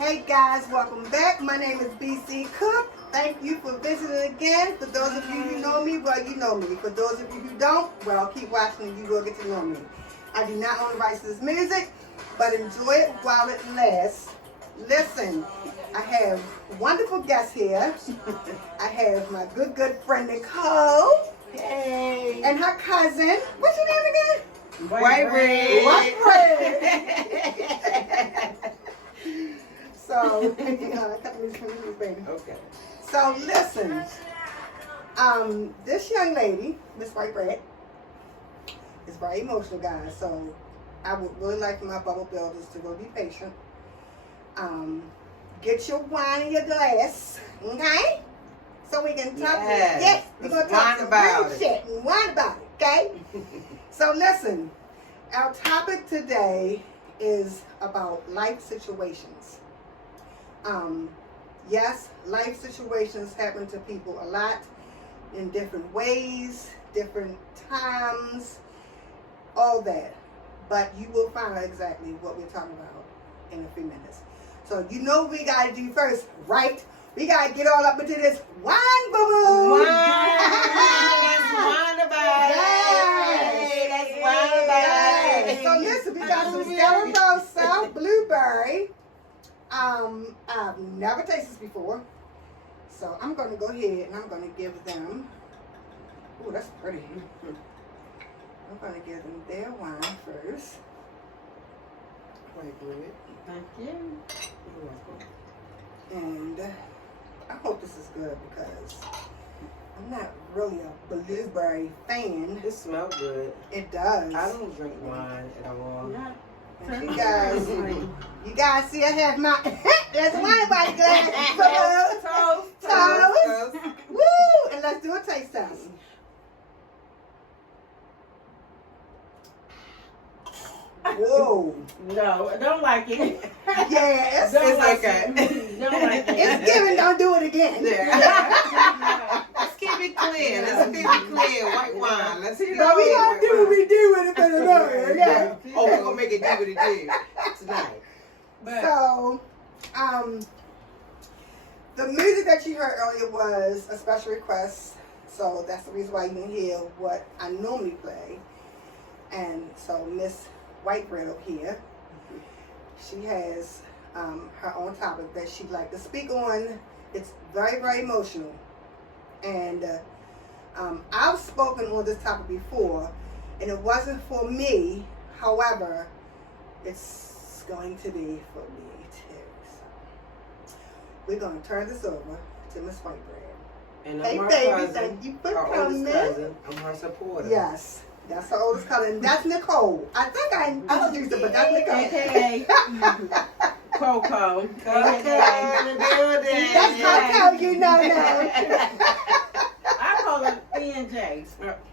Hey guys, welcome back. My name is BC Cook. Thank you for visiting again. For those of you who know me, well, you know me. For those of you who don't, well, keep watching and you will get to know me. I do not own the rights to this music, but enjoy it while it lasts. Listen, I have wonderful guests here. I have my good friend Nicole. Hey. And her cousin. What's your name again? White Red. White Red. So, cut me some baby. Okay. So listen, this young lady, Miss White Red, is very emotional, guys. So I would really like for my bubble builders to go be patient. Get your wine in your glass, okay? So we can talk. Yes, we're gonna talk some real shit and wine about it, okay? So listen, our topic today is about life situations. Yes, life situations happen to people a lot in different ways, different times, all that. But you will find out exactly what we're talking about in a few minutes. So you know what we gotta do first, right? We gotta get all up into this wine boo-boo. Wine. That's wine about it. That's wine about it. So listen, we got some Stella Rosa blueberry. I've never tasted this before. So I'm going to go ahead and I'm going to give them, oh, that's pretty. I'm going to give them their wine first. Wait, good. Thank you. You're welcome. And I hope this is good because I'm not really a blueberry fan. It smells good. It does. I don't drink wine at all. Yeah. And you guys see I have my, there's wine by the glass. Toast. Woo! And let's do a taste test. Whoa. No, I don't like it. Yeah, it's Don't like it. Don't like it. it's given, don't do it again. Yeah. Let's keep it clear. Let's keep it clear. White wine. Let's keep it But we clear. gonna White do what wine. we do with it for the Lord, okay? Oh, we're gonna make it do what it do tonight. But So, the music that you heard earlier was a special request, so that's the reason why you didn't hear what I normally play. And so Miss White Bread up here, she has her own topic that she'd like to speak on. It's very emotional, and I've spoken on this topic before, and it wasn't for me. However, it's going to be for me too. So we're going to turn this over to Miss White Bread. And Hey, I'm her baby, cousin. thank you for Her coming. oldest cousin. I'm her supporter. Yes, that's her oldest cousin. That's Nicole. I think I introduced her, but that's Nicole. AKA Coco. Coco in the building. That's Coco, you know now. I call her E&J.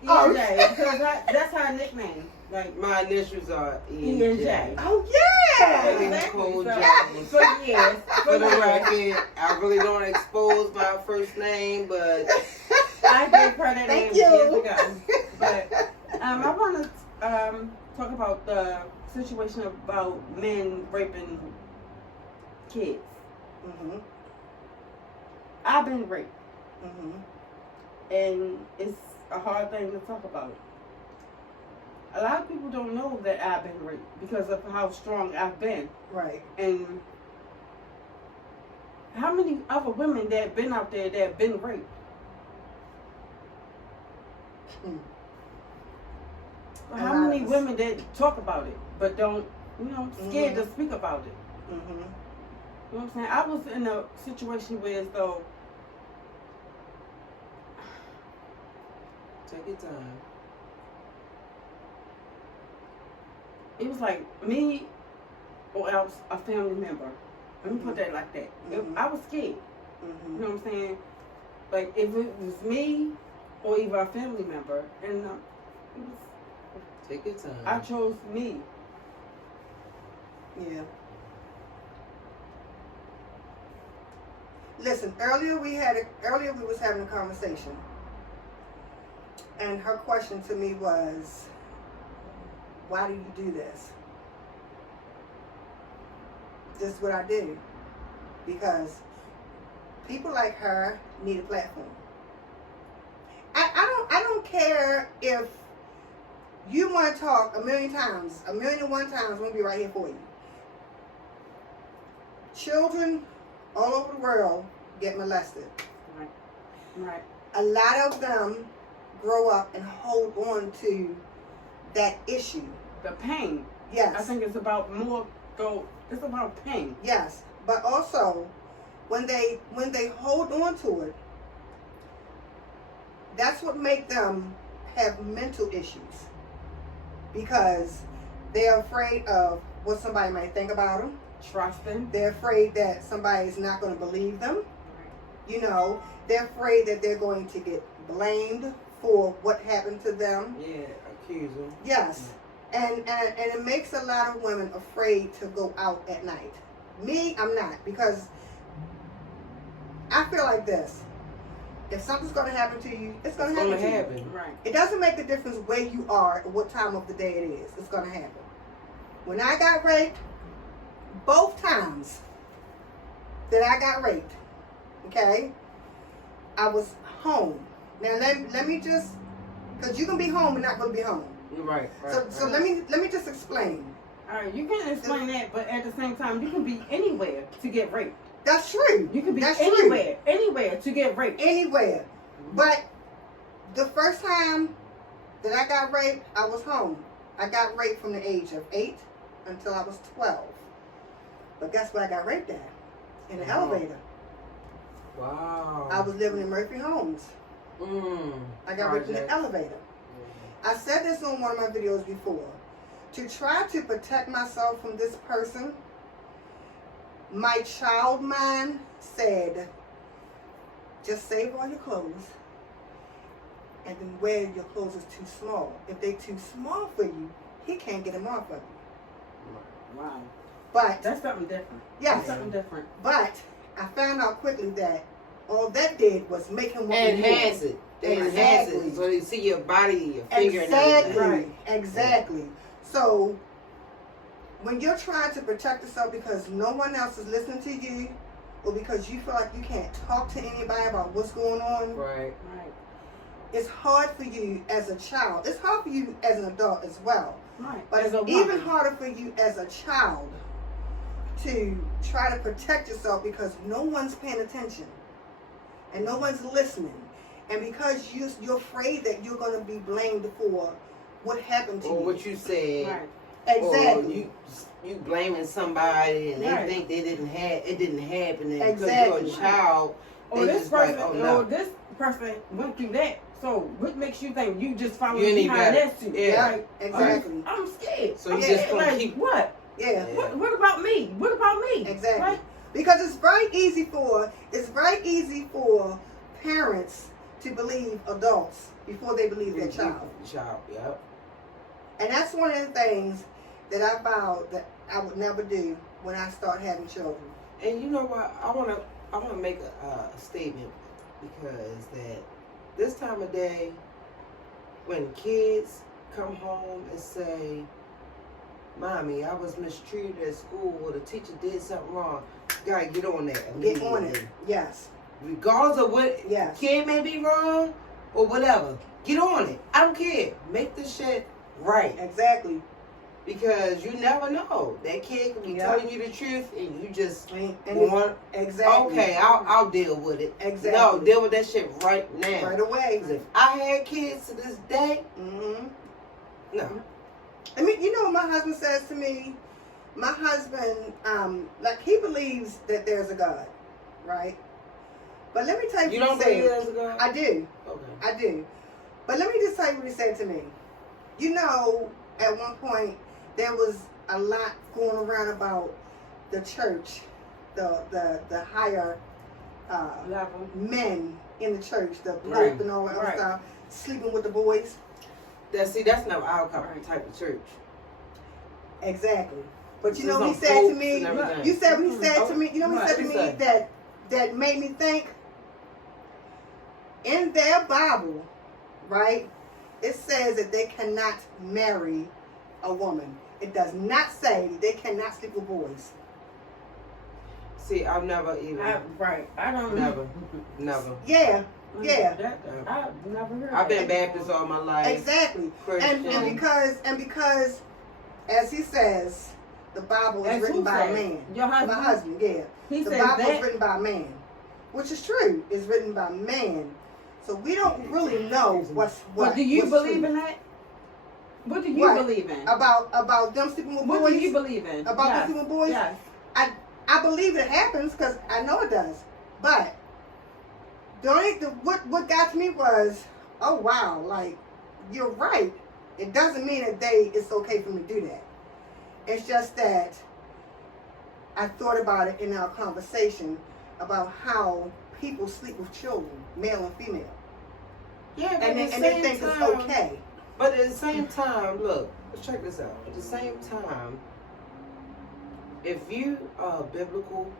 Oh. E&J, because that's her nickname. Like My initials are E&J. Oh, yeah. Nicole So, Jones. for years. For the record, I really don't expose my first name, but I gave her that Thank name you. years ago. But I want to talk about the situation about men raping kids. Mm-hmm. I've been raped, Mm-hmm. and it's a hard thing to talk about. A lot of people don't know that I've been raped because of how strong I've been, Right. and how many other women that have been out there that have been raped. Mm. But how many women that talk about it but don't, scared Mhm. to speak about it? Mm-hmm. You know what I'm saying? I was in a situation where as though take your time. it was like me or else a family member. Let me put that like that. Mhm. I was scared. Mm-hmm. You know what I'm saying? Like if it was me or even a family member, and it was, Take your time. I chose me. Yeah. Listen, earlier we was having a conversation, and her question to me was, why do you do this? This is what I do. because people like her need a platform. I don't care if you want to talk a million times, 1,000,001 times, we'll be right here for you. Children all over the world get molested. Right. A lot of them grow up and hold on to that issue. The pain. Yes. I think it's about it's about pain. Yes. But also, when they hold on to it, that's what make them have mental issues. Because they're afraid of what somebody might think about them. Trusting. They're afraid that somebody's not going to believe them. You know, they're afraid that they're going to get blamed for what happened to them. Yeah, accuse them. Yes. And it makes a lot of women afraid to go out at night. Me, I'm not, because I feel like this. If something's going to happen to you, it's going to happen to you. Right. It doesn't make a difference where you are or what time of the day it is. It's going to happen. When I got raped, both times that I got raped, okay, I was home. Now let me just, because you can be home and not going to be home. Right. So let me just explain. All right, you can explain that, but at the same time, you can be anywhere to get raped. That's true. You can be That's anywhere to get raped. Anywhere. But the first time that I got raped, I was home. I got raped from the age of 8 until I was 12. But guess where I got raped at? In the elevator. Wow. I was living in Murphy Homes. I got raped in the elevator. I said this on one of my videos before. To try to protect myself from this person, my child mind said, just save all your clothes and then wear your clothes is too small. If they're too small for you, he can't get them off of you. Wow. But That's something different. yes, That's something different. but I found out quickly that all that did was make him want me more. Enhance it. Enhance it. So they see your body, your figure, and Exactly. everything. Exactly. So when you're trying to protect yourself because no one else is listening to you, or because you feel like you can't talk to anybody about what's going on, Right. Right. it's hard for you as a child. It's hard for you as an adult as well. Right. But As it's a even woman. harder for you as a child to try to protect yourself because no one's paying attention and no one's listening. And because you're afraid that you're going to be blamed for what happened to Or you. what you said. Right. Exactly. Or you blaming somebody and Right. they think it didn't happen. And Exactly. because you're a child, Or they this just person, like, oh no. or this person went through that. So what makes you think you just following You any behind better. that too? Yeah. Right? Exactly. I'm scared. So you I'm just scared. gonna Like, keep- what? Yeah. Yeah. What about me? What about me? Exactly. Right? Because it's very easy for parents to believe adults before they believe their child. Child, yep. And that's one of the things that I vowed that I would never do when I start having children. And you know what? I wanna make a statement because that this time of day, when kids come home and say, "Mommy, I was mistreated at school," or the teacher did something wrong, you gotta get on that. Get on it. immediately. Yes. Regardless of what Yes. kid may be wrong or whatever, get on it. I don't care. Make the shit right. Exactly. Because you never know. That kid could be Yeah. telling you the truth and you just And it's- want, exactly. okay, I'll deal with it. Exactly. No, deal with that shit right now. Right away. 'Cause if I had kids to this day, Mm-hmm. no. I mean, you know what my husband says to me? My husband, like, he believes that there's a God, right? But let me tell you You what don't he believe said. there's a God? I do. Okay. I do. But let me just tell you what he said to me. You know, at one point, there was a lot going around about the church, the higher Level. men in the church, the Right. pope and all that other Right. stuff, sleeping with the boys. That's not our Right. type of church. Exactly. But you There's know what no he said to popes me? and everything. You said what he said Oh, to me? You know what he what said to he me say? that made me think? In their Bible, right, it says that they cannot marry a woman. It does not say they cannot sleep with boys. See, I've never even. I don't Never. Yeah. I've never heard. I've been that. Baptist all my life. Exactly. Christian. And because, as he says, the Bible is As written who by a says? man. Your husband? My husband, yeah. He The says Bible is that. written by a man, which is true. It's written by man, so we don't really know what's what. But do you what's believe true. in that? What do you What? believe in? about them sleeping with What boys? do you believe in? About them Yes. sleeping with boys? Yes. I believe it happens because I know it does. But what got to me was, oh wow, like you're right. It doesn't mean that it's okay for me to do that. It's just that I thought about it in our conversation about how people sleep with children, male and female, Yeah, but and at the they same think time, it's okay. But at the same time, look, let's check this out. At the same time, if you are a biblical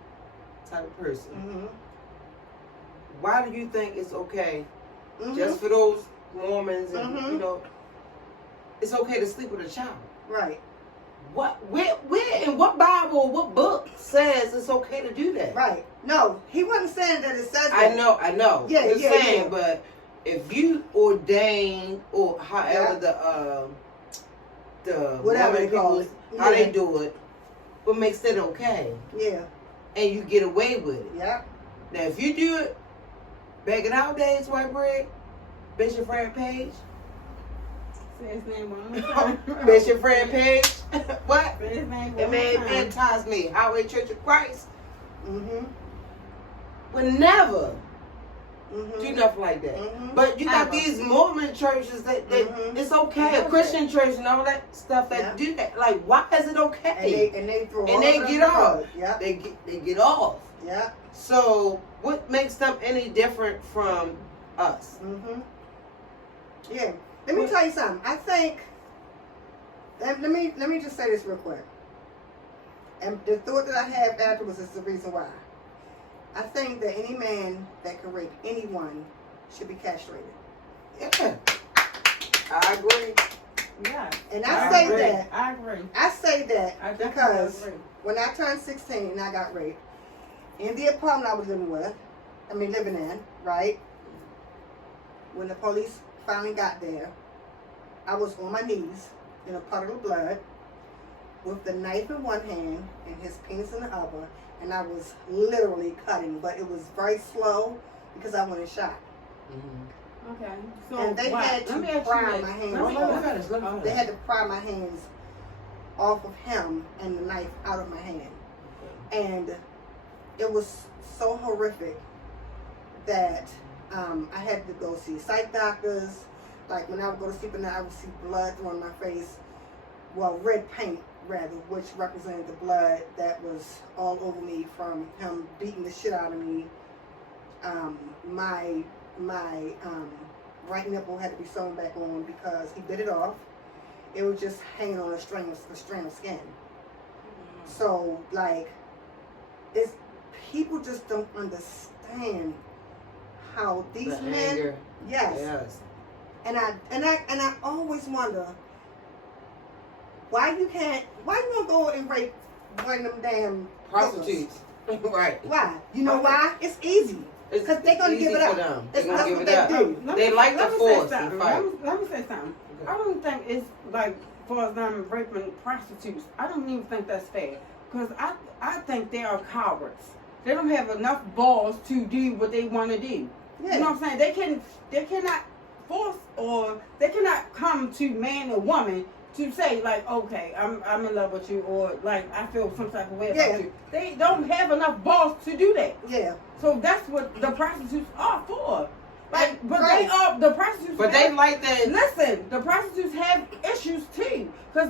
type of person, Mm-hmm. why do you think it's okay Mm-hmm. just for those Mormons and Mhm. you know, it's okay to sleep with a child? Right. Where in what Bible, what book says it's okay to do that? Right. No, he wasn't saying that it says I that. know. Yeah, I'm yeah, saying, yeah. but if you ordain or however the Whatever Mormon they call people, it. how Yeah. they do it, what makes it okay, Yeah. and you get away with it. Yeah. Now, if you do it back in our days, White Bread, Bishop Fred Page, Say his name one more time. Bishop Fred Page, what? Say his name It one may more time. baptize me, Highway Church of Christ, Mm-hmm. would never Mm-hmm. do nothing like that. Mhm. But you got Ever. these Mormon churches that Mhm. it's okay, Yeah. a Christian church and all that stuff that Yeah. do that. Like, why is it okay? And they throw And all they of get them off. out. Yeah. They get off. Yeah. So what makes them any different from us? Mm-hmm. Yeah. Let me tell you something. I think. Let me just say this real quick. And the thought that I have afterwards is the reason why. I think that any man that can rape anyone should be castrated. Yeah, I agree. Yeah. And I say agree. that. I agree. I say that I definitely because agree. when I turned 16 and I got raped, in the apartment I was living in, right? When the police finally got there, I was on my knees in a puddle of blood with the knife in one hand and his penis in the other, and I was literally cutting, but it was very slow because I wanted shot. Okay. So And they had to let me ask pry you my this. hands Let me off. ask- They had to pry my hands off of him and the knife out of my hand. And it was so horrific that I had to go see psych doctors. Like when I would go to sleep at night, I would see blood thrown in my face. Well, red paint rather, which represented the blood that was all over me from him beating the shit out of me. My right nipple had to be sewn back on because he bit it off. It was just hanging on a strand of skin. So like, it's people just don't understand how these The men. anger. Yes. Yes. And I always wonder why you won't go and rape one of them damn Prostitutes. Right. Why? You know why? It's easy. It's 'Cause they gonna easy give it for up. them. It's They're that's gonna give what it they up. do. They like to let me force say and something. fight. Let me say something. I don't think it's like for them raping prostitutes. I don't even think that's fair because I think they are cowards. They don't have enough balls to do what they want to do. Yeah. You know what I'm saying? They cannot force or they cannot come to man or woman to say like, okay, I'm in love with you, or like I feel some type of way Yeah. about you. They don't have enough balls to do that. Yeah. So that's what the prostitutes are for. Like, but Right. they are the prostitutes. But have, they like that. listen. The prostitutes have issues too, because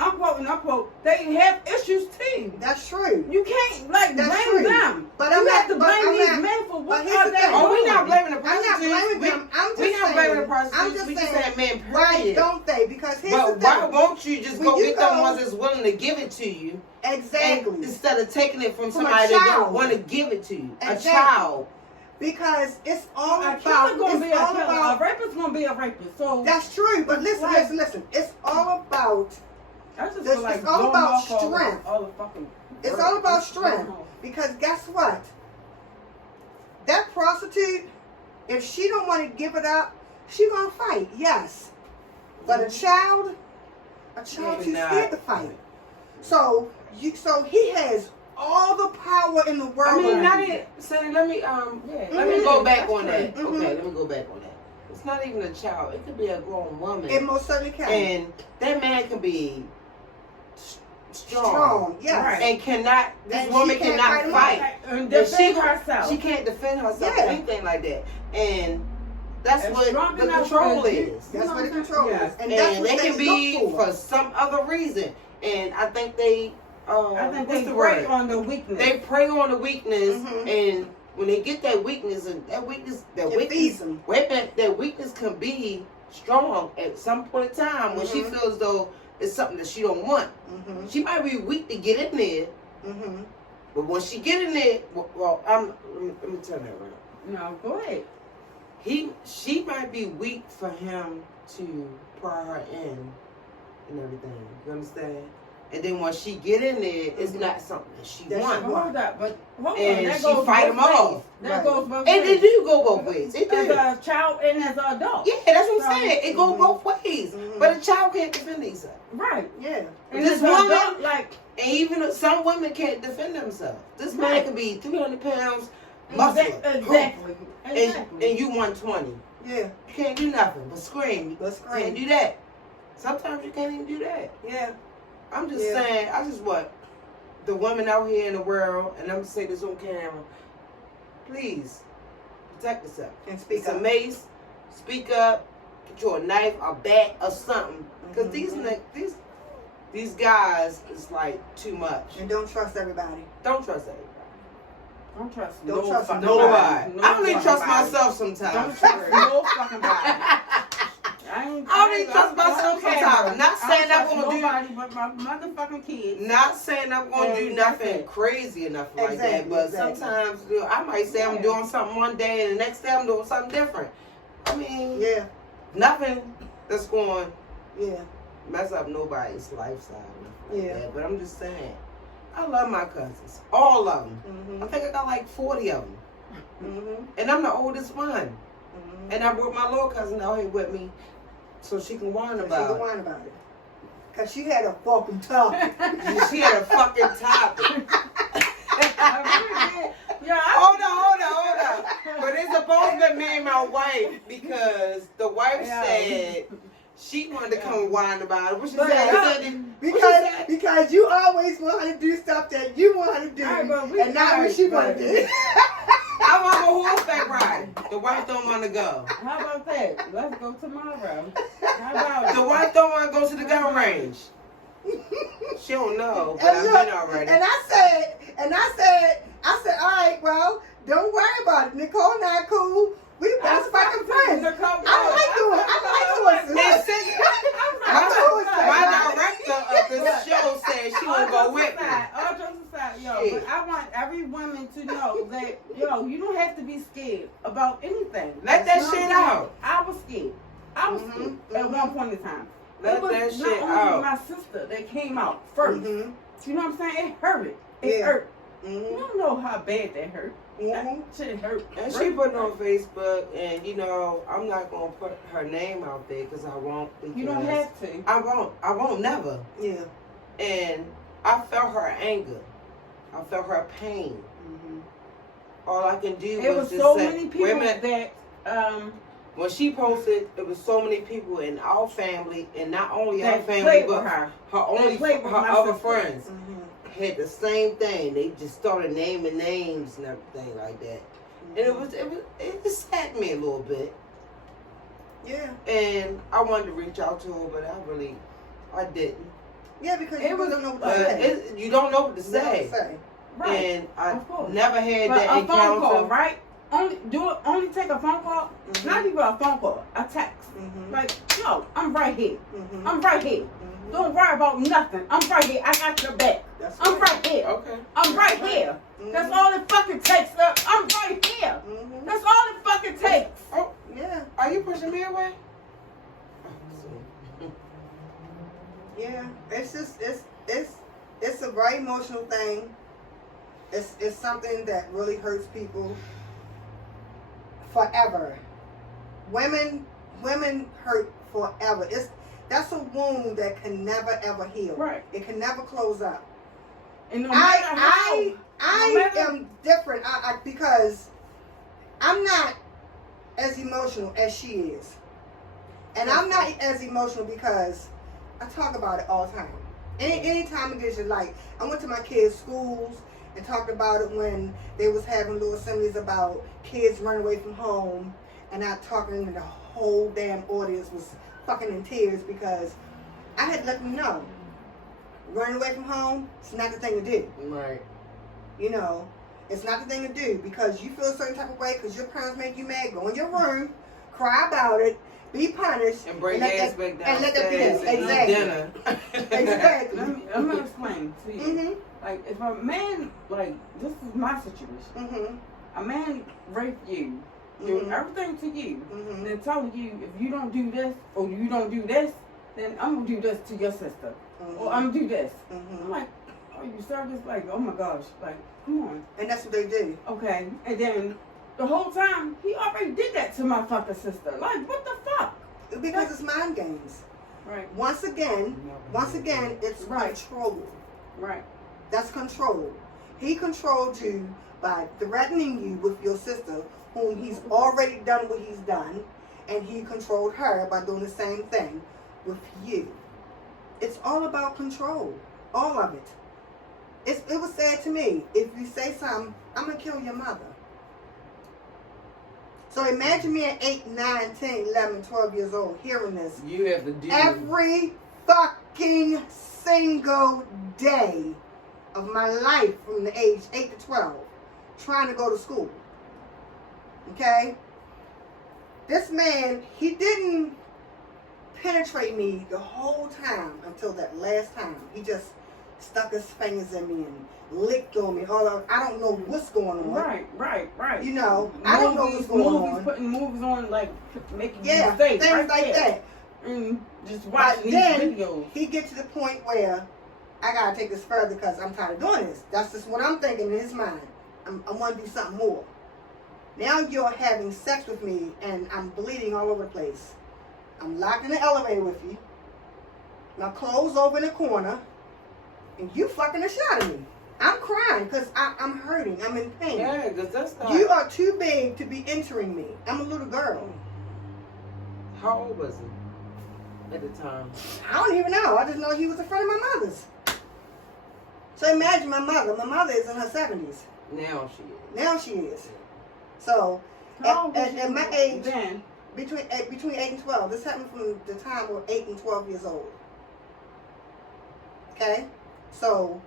unquote, they have issues too. That's true. You can't like That's blame true. them. But you I'm have not- to but blame I'm these not- men for but what here's are the they thing. Oh, we doing. not blaming the I'm not prostitutes. blaming them. I'm just We not saying. blaming the I'm prostitutes. just We just saying. saying, man, Why period. don't they? Because here's But the why thing. won't you just When go you get them go- ones that's willing to give it to you, Exactly. and instead of taking it from From a somebody that child. don't want to give it to you, a Exactly. child. Because it's all A about. killer's gonna be It's a all killer. about. A rapist's gonna be a rapist. So That's true. But listen, Right. listen. It's all about I just It's feel like all blowing about off strength. all the fucking. It's work. all about Just strength. blowing off. Because guess what? That prostitute, if she don't want to give it up, she gonna fight, yes. But a child too scared to fight. So he has all the power in the world. I mean, Right. not it. Sonny, let me let me Mhm. go back That's on that. true. Okay, Mhm. let me go back on that. It's not even a child. It could be a grown woman. It most certainly can. And that man can be strong. Strong, yes. Right. And cannot, this And woman she can't cannot fight him fight. And And defend herself. She can't defend herself Yeah. or anything like that. And that's And what strong the enough control for is. That's what the You know control what I'm is. saying? And that's And what they can be look for. for some other reason. And I think they, I think what's they the prey word? on the weakness. They prey on the weakness, Mhm. and when they get that weakness, and that weakness, It feeds them. wait a minute, that weakness can be strong at some point in time when she Mhm. feels though it's something that she don't want. Mm-hmm. She might be weak to get in there, Mm-hmm. but when she get in there, well, let me turn that around. No, go ahead. She might be weak for him to pry her in and everything. You understand? And then when she get in there, it's Mhm. not something that she That she wants. Hold up, but hold And on. That she goes fight both 'em ways. off. That Right. goes both And ways. it do go both ways. It As do. a child and as an adult. Yeah, that's what I'm So- saying. It go Mhm. both ways. Mhm. But a child can't defend themselves. Right. Yeah. And This as an woman- adult, like, And even some women can't defend themselves. This man Right. can be 300 pounds, muscular, exactly. and Exactly. you 120. Yeah. You can't do nothing but scream. Let's You can't scream. do that. Sometimes you can't even do that. Yeah. I'm just Yeah. saying, I just want the women out here in the world, and I'm going to say this on camera, please protect yourself. And speak It's up. a mace. Speak up. Get you a knife, a bat, or something. Because Mhm. these guys is like too much. And don't trust everybody. Don't trust everybody. Don't trust Don't no trust fucking Nobody. body. I don't even trust fucking body. myself Don't sometimes. trust no fucking body. I don't even trust myself sometimes. Not saying I'm gonna do- nobody but my motherfucking kids. Not saying I'm going to do And nothing that's it. crazy enough like that, Exactly, but exactly. sometimes I might say I'm Yeah. doing something one day and the next day I'm doing something different. I mean, Yeah. nothing that's going to Yeah. mess up nobody's lifestyle. Like Yeah. that. But I'm just saying, I love my cousins, all of them. Mm-hmm. I think I got like 40 of them, Mm-hmm. and I'm the oldest one. Mm-hmm. And I brought my little cousin out here with me so she can whine She can about it. whine about it. Cause she had a fucking topic. She had a fucking topic. Yeah, Hold on. But it's supposed to be me and my wife because the wife Yeah. said she wanted to come and whine about it. What she But said? yeah. She said Because you always want her to do stuff that you want her to do, Alright, but we and not what married, she want to but- do. I want to go horseback ride. The wife don't want to go. How about that? Let's go tomorrow. How about The wife don't want to go to the gun range. She don't know, but And I've look, been already. And I said, all right, well, don't worry about it. Nicole and I cool. We best fucking friends. I like horses. Listen, my director of this show said she won't go with me. All jokes aside, yo, Shit. but I want every woman to know that, yo, you don't have to be scared about anything. Let that You know what shit I'm saying? out. I was scared. I was Mhm, scared at mhm. one point in time. Let it was that not shit only out. my sister that came out 1st Mhm, You know what I'm saying? It hurt. It Yeah. hurt. You mhm, don't know how bad that hurt. mhm. That shit hurt. And she put it on Facebook, and I'm not gonna put her name out there because I won't. You don't because have to. I won't never. Yeah. And I felt her anger. I felt her pain. Mhm. All I can do It was was just so say, many wait a people minute. that When she posted, it was so many people in our family, and not only our that family, played with but her. her played with my other sister. friends Mhm. had the same thing. They just started naming names and everything like that. And it just saddened me a little bit. Yeah. And I wanted to reach out to her, but I didn't. Yeah, because It you was- don't know what But to say. you don't know what to You don't know what say. to say. Right. And I Of course. never had But that a encounter. phone call, right? Only take a phone call. Mhm. Not even a phone call, a text. Mhm. Like, yo, I'm right here. Mhm. I'm right here. Mhm. Don't worry about nothing. I'm right here. I got your back. That's I'm right here. Okay. I'm right here. Mhm. That's all it fucking takes. I'm right here. Mhm. That's all it fucking takes. Oh, Yeah. are you pushing me away? Yeah. It's just something that really hurts people forever. Women hurt forever. That's a wound that can never ever heal. Right. It can never close up. And no matter how, I am different because I'm not as emotional as she is. And I'm not as emotional because I talk about it all the time. Anytime it gets like, I went to my kids' schools and talked about it when they was having little assemblies about kids running away from home, and I talking and the whole damn audience was fucking in tears because I had to let them know running away from home, it's not the thing to do. Right. You know, it's not the thing to do because you feel a certain type of way because your parents make you mad. Go in your room, cry about it, be punished, and bring your ass back downstairs and let that be exactly. eat dinner. Exactly. let me explain to you. Mhm. Like, if a man, like, this is my situation. Mhm. A man raped you, doing Mhm. everything to you, Mhm. and then telling you if you don't do this or you don't do this, then I'm gonna do this to your sister, or I'm gonna do this. Mhm. I'm like, are you serious? Like, oh my gosh, like, come on. And that's what they do. Okay, and then the whole time he already did that to my fucking sister. Like, what the fuck? Because it's mind games. Right, Once again, it's Right. control. right. That's control. He controlled you by threatening you with your sister, whom he's already done what he's done, and he controlled her by doing the same thing with you. It's all about control. All of it. It was said to me, if you say something, I'm going to kill your mother. So imagine me at 8, 9, 10, 11, 12 years old hearing this You have to do every fucking single day of my life from the age 8 to 12 trying to go to school. Okay? This man, he didn't penetrate me the whole time until that last time. He just stuck his fingers in me and licked on me. I don't know what's going on. Right. You know, I don't know what's going on. Putting movies on, like, making Yeah, you safe. things right like there. that. And just But watching these then videos. he get to the point where I gotta take this further because I'm tired of doing this. That's just what I'm thinking in his mind. I want to do something more. Now you're having sex with me and I'm bleeding all over the place. I'm locked in the elevator with you. My clothes over in the corner, and you fucking the shit out of me. I'm crying because I'm hurting. I'm in pain. Yeah, because that's not. You are too big to be entering me. I'm a little girl. How old was he at the time? I don't even know. I just know he was a friend of my mother's. So imagine my mother. My mother is in her 70s. Now she is. Now she is. So How old was at you my age, then? between 8 and 12, this happened from the time we're 8 and 12 years old. Okay? So,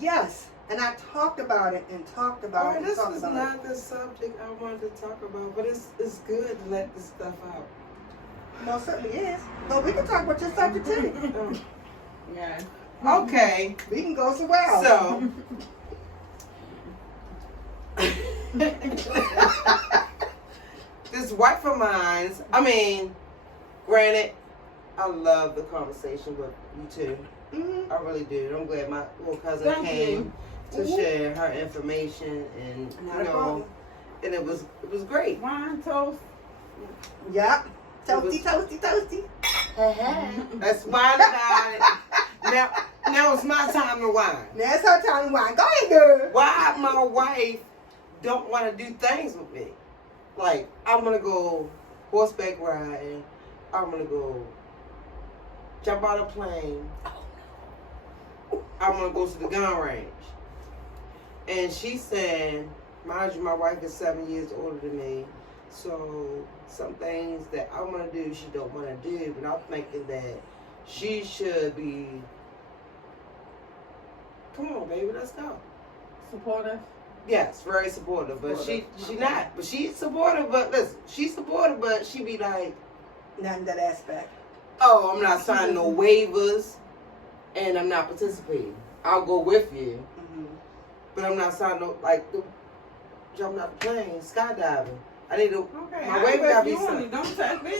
yes. And I talked about it and talked about it and This talked is about not it. the subject I wanted to talk about, but it's good to let this stuff out. Most certainly is. But we can talk about your subject too. Yeah. Okay, We can go somewhere else. so this wife of mine, granted, I love the conversation with you too. Mhm. I really do. I'm glad my little cousin Thank came to Mhm. share her information, and Not a problem. and it was great. Wine toast. Yep. It was- Toasty. That's wine about it. Now it's my time to whine. Now it's her time to wine. Go ahead, girl. Why my wife don't want to do things with me? Like, I want to go horseback riding. I want to go jump out of a plane. I want to go to the gun range. And she said, mind you, my wife is 7 years older than me. So some things that I want to do, she don't want to do. But I'm thinking that she should be, come on, baby, let's go. Supportive. Yes, very supportive, but she not. But she's supportive. But listen, she's supportive, but she be like, Not in that aspect. "Oh, I'm not signing no waivers, and I'm not participating. I'll go with you, Mm-hmm. but I'm not signing no jumping out the plane, skydiving. I need to. Okay. My waiver gotta be you signed. only don't tag me.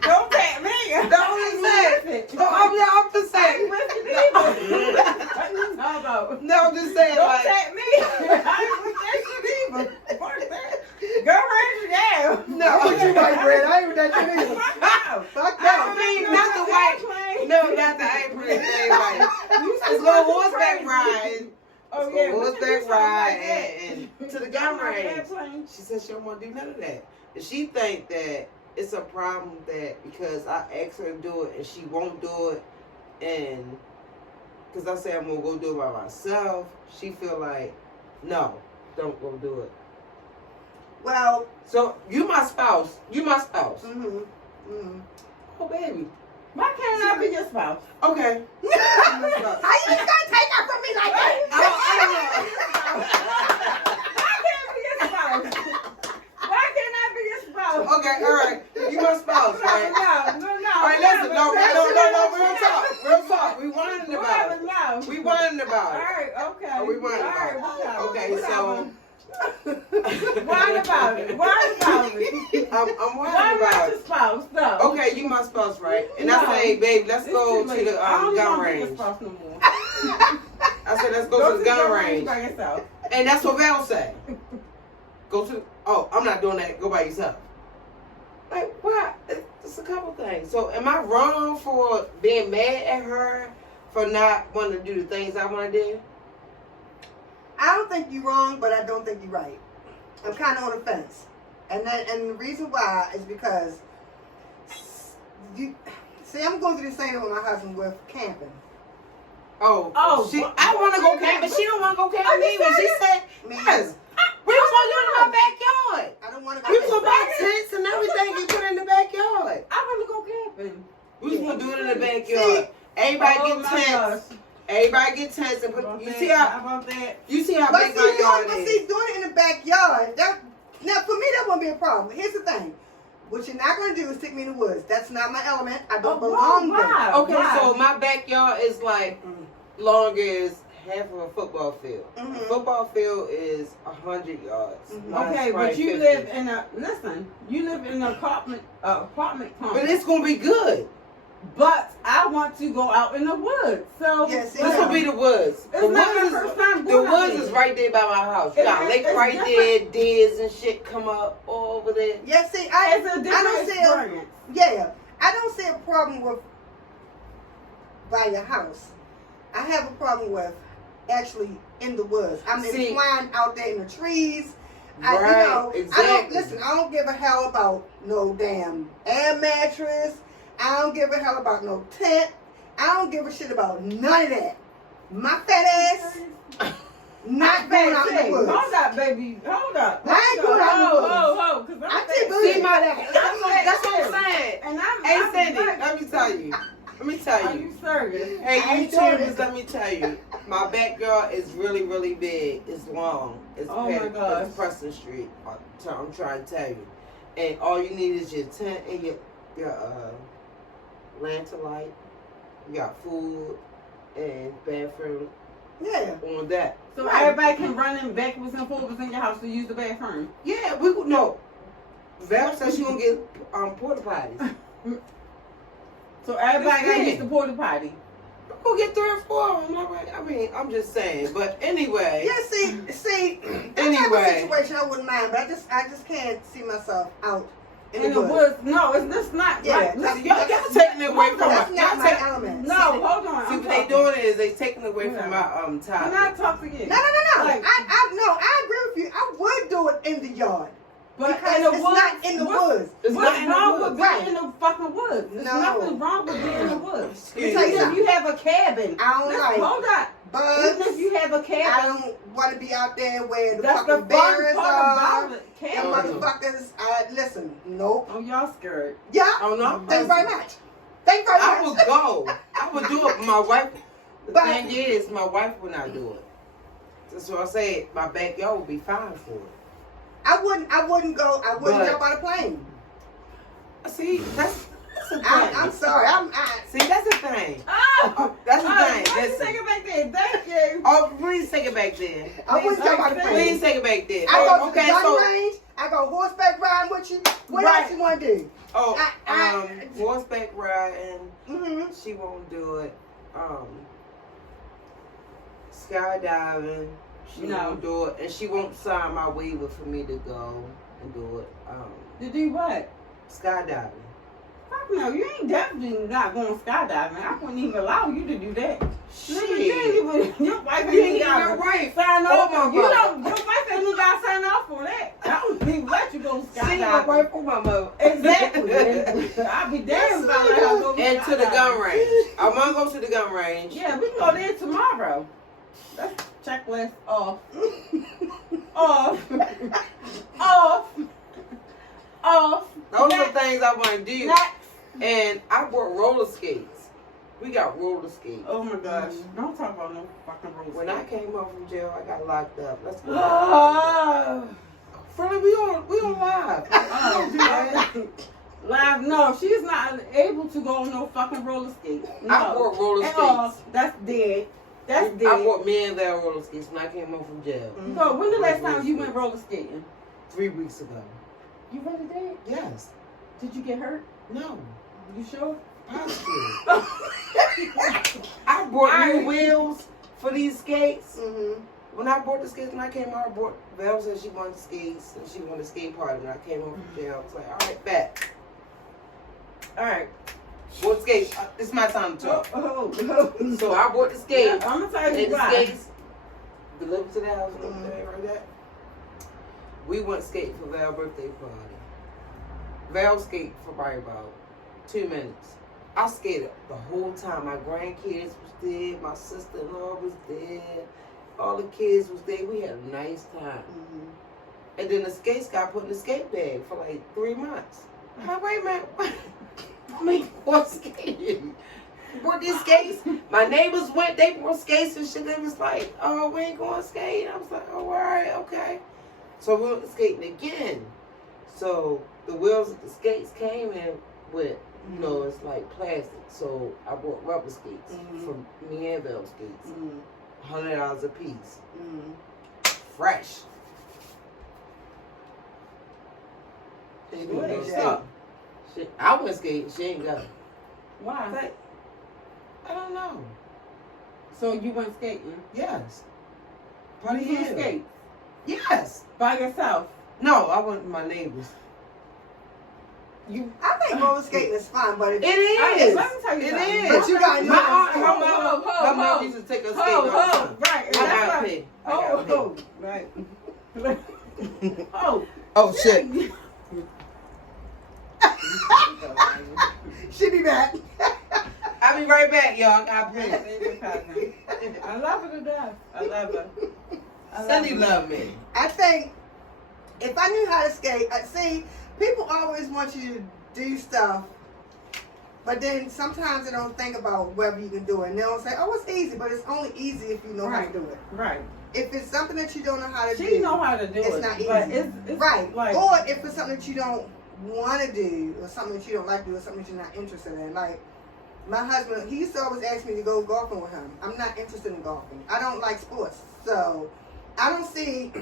Don't tag me. No, I'm just saying. I'm just I saying. ain't with it either. What you talking about? No, I'm just saying. Don't Like, tap me. I ain't with that shit either. Fuck that. Go range it down. no, I'm with you, white bread. I ain't with that shit either. Fuck no. Fuck I that. mean, not the white. No, not the April thing. Like, let's go horseback riding. Oh Let's yeah, go we horseback can do something like ride that. and to the gun I'm not range. airplane. She said she don't want to do none of that. And she think that it's a problem that because I asked her to do it and she won't do it, and because I say I'm gonna go do it by myself, she feel like no, don't go do it. Well, So you my spouse. You my spouse. Oh baby. Why can't I be your spouse? Okay. How you just gonna take that from me like that? Why can't I be your spouse? Why can't I be your spouse? Okay, all right. You my spouse, right? No. All right, listen. No. Real talk. We whining about it. No. We whining All about it. right, okay. Oh, we whining All right, about it. whatever, Okay, so whatever. Whine about it. Whine about it. I'm Why whining not about your it. spouse? No. Okay, you my spouse, right? And No. I say, babe, let's It's go too to late. the I don't gun want to be your range. spouse no more. I said, let's go to the gun range. by yourself. And that's what Val said. Go to, I'm not doing that. Go by yourself. Like, what? It's a couple things. So, am I wrong for being mad at her for not wanting to do the things I want to do? I don't think you're wrong, but I don't think you're right. I'm kind of on the fence, and the reason why is because I'm going through the same thing with my husband with camping. Oh, I want to go camping. She don't want to go camping you either. She said, yes. We was going to do it in my backyard. I don't want to We go was going to buy tents and everything and put it in the backyard. I want to go camping. We was going to do it in the backyard. Everybody get tents. Everybody get tents and put. You see how But big my yard is. doing it in the backyard. Now, for me, that won't be a problem. Here's the thing. What you're not going to do is stick me in the woods. That's not my element. I don't belong there. Okay, so my backyard is like long as half of a football field. A football field is 100 yards. Mine's Okay, probably but you 50. live in you live in an apartment complex. But it's gonna be good. But I want to go out in the woods. So Yes, This will be the woods. It's The not my woods first time the going out woods there. is right there by my house. You got a lake It's right different. there, deers and shit come up all over there. Yeah, see, it's a I different don't see experience. I don't see a problem with by your house. I have a problem with actually in the woods. I'm entwined out there in the trees. I don't exactly. I don't give a hell about no damn air mattress. I don't give a hell about no tent. I don't give a shit about none of that. My fat ass not going out in the woods. Hold up, baby. Hold up. I ain't going out in the woods. Hold, because I I'm take fat. See my that's what I'm saying. And I'm Hey I'm Cindy, fat. let me tell you. Let Are me you serious? Hey, I ain't doing YouTubers, it. let me tell you. My backyard is really, really big. It's long. It's Oh my gosh. it's Preston Street. I'm trying to tell you. And all you need is your tent and your lantern light. You got food and bathroom Yeah. on that. So everybody can run in backwards and forwards in your house to use the bathroom. Yeah, no. Val said she gonna get porta potties. So everybody got to That's use it. the porta potty. Go get 3 or 4 of them. I mean, I'm just saying. But anyway. Yeah, see, that type of Anyway. situation I wouldn't mind, but I just can't see myself out in the woods. No, it's just not Yeah, right. that's- Y'all taking it away from That's my. not Y'all my take, element. No, hold on. see I'm what they talking. doing is they taking away from my Can topic. I talk to you? No. Like- I agree with you. I would do it in the yard. But Because in the it's woods, not in the woods. It's What's not in the wrong woods. with being Right. in the fucking woods? There's No. nothing wrong with being in the woods. Excuse tell you me. Even if you have a cabin. I don't Listen, like hold up. Even if bugs. you have a I cabin, don't want to be out there where the that's the fucking fun bears part are. about it. And Cabin. motherfuckers, listen, nope. Oh, y'all scared. Yeah. Oh no. Thank you very much. Thank you very I much. would go. I would do it. But my wife. The But- thing is, my wife would not do it. That's what I said. My backyard would be fine for it. I wouldn't go. I wouldn't But- jump on a plane. See, that's the thing. I'm sorry. See, that's the thing. Oh, That's the thing. Please Listen. take it back there. Thank you. Oh, please take it back there. I wouldn't talk about the Please. Please friends. take it back there. I go to the Okay, gun so range. I go horseback riding with you. What Right. else you want to do? Horseback riding. Mm-hmm. She won't do it. Skydiving. She No. won't do it, and she won't sign my waiver for me to go and do it. To do what? Skydiving. Fuck no, you ain't definitely not going skydiving. I wouldn't even allow you to do that. Nigga, you ain't Shit. even, your wife You ain't ain't got even right. sign Oh, off. my You God. don't. Your wife ain't even got to sign off on that. I don't even let you go See my skydiving. wife or my mother. Exactly. I'll be damned if I let her go And to the skydiving. gun range. I want to go to the gun range. Yeah, we can go there tomorrow. That's checklist off. Off. Off. Off. Those are Next. the things I want to do. Next. And I bought roller skates. We got roller skates. Oh my gosh. Don't talk about no fucking roller When I came home from jail, I got locked up. Let's go. Oh. Friendly, we on live. Oh, live, no, she's not able to go on no fucking roller skates. No. I bought roller At all. skates. That's dead. That's I dead. bought me and Val roller skates when I came home from jail. So when the last time you went roller skating? 3 weeks ago. You really did? Yes. Did you get hurt? No. You sure? Positive. I bought new wheels for these skates. Mm-hmm. When I bought the skates, when I came out, I bought, Val said she wanted skates and she wanted a skate party. When I came home from jail, I was like, all right, bet. All right. Bought skates. It's my time to talk. Oh. So I bought the skates. I'm gonna tell you And the why. skates delivered to the house and everything like that. We went skating for Val's birthday party. Val skated for probably about 2 minutes. I skated the whole time. My grandkids was there. My sister-in-law was there. All the kids was there. We had a nice time. And then the skates got put in the skate bag for like 3 months. Wait a minute. I mean, what skating? Bought these skates. My neighbors went, they brought skates and shit. They was like, oh, we ain't going skating. I was like, oh, all right, okay. So we went skating again. So the wheels of the skates came in with, you know, it's like plastic. So I bought rubber skates from me and Val skates. $100 a piece. Fresh. She didn't Good go job. skating. I went skating. She ain't go. Why? Like, I don't know. So you went skating? Yes. You Party went Hill. skate Yes. by yourself? No, I went with my neighbors. You? I think roller skating is fun, but It it, is. Let me tell you It something. is. But you got my aunt, her Ho, mom, ho, her mom ho. used to take us skating all the time. Right. I got paid. I got paid. Oh, right. Oh. Oh shit. she be back. I'll be right back, y'all. I got paid. I love her to death. I love her. Cindy love me. I think if I knew how to skate, see, people always want you to do stuff, but then sometimes they don't think about whether you can do it. And they'll say, oh, it's easy, but it's only easy if you know how to do it. Right. If it's something that you don't know how to do, She know how to do it's it. not But easy. it's Right. Like, Or if it's something that you don't want to do, or something that you don't like to do, or something that you're not interested in. Like, my husband, he used to always ask me to go golfing with him. I'm not interested in golfing. I don't like sports. So, I don't see...